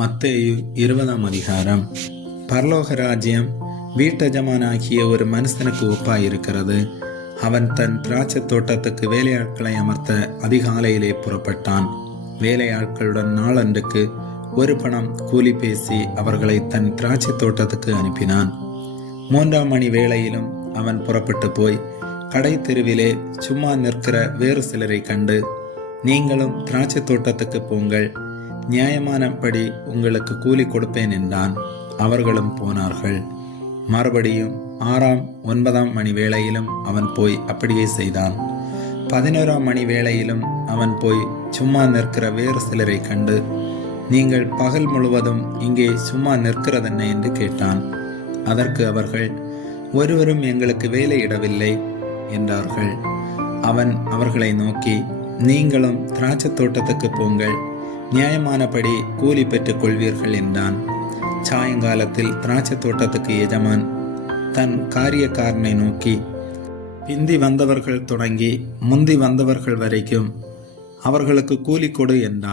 மத்தேயு 20ஆம் அதிகாரம். பரலோக ராஜ்யம் வீட்டஜமானாகிய ஒரு மனுஷனுக்கு ஒப்பாயிருக்கிறது. அவன் தன் திராட்சை தோட்டத்துக்கு வேலையாட்களை அமர்த்த அதிகாலையிலே புறப்பட்டான். வேலையாட்களுடன் நாளன்றுக்கு ஒரு பணம் கூலி பேசி அவர்களை தன் திராட்சை தோட்டத்துக்கு அனுப்பினான். 3ஆம் மணி வேளையிலும் அவன் புறப்பட்டு போய் கடை தெருவிலே சும்மா நிற்கிற வேறு சிலரை கண்டு, நீங்களும் திராட்சை தோட்டத்துக்கு போங்கள், நியாயமானபடி உங்களுக்கு கூலி கொடுப்பேன் என்றான். அவர்களும் போனார்கள். மறுபடியும் 6ஆம் 9ஆம் மணி வேளையிலும் அவன் போய் அப்படியே செய்தான். 11ஆம் மணி வேளையிலும் அவன் போய் சும்மா நிற்கிற வேறு சிலரை கண்டு, நீங்கள் பகல் முழுவதும் இங்கே சும்மா நிற்கிறதென்ன என்று கேட்டான். அதற்கு அவர்கள், ஒருவரும் எங்களுக்கு வேலையிடவில்லை என்றார்கள். அவன் அவர்களை நோக்கி, நீங்களும் திராட்சை தோட்டத்துக்கு போங்கள், நியாயமானபடி கூலி பெற்றுக் கொள்வீர்கள் என்றான். சாயங்காலத்தில் திராட்சை தோட்டத்துக்கு எஜமான் தன் காரியக்காரனை நோக்கி, பிந்தி வந்தவர்கள் தொடங்கி முந்தி வந்தவர்கள் வரைக்கும் அவர்களுக்கு கூலி கொடு என்றான்.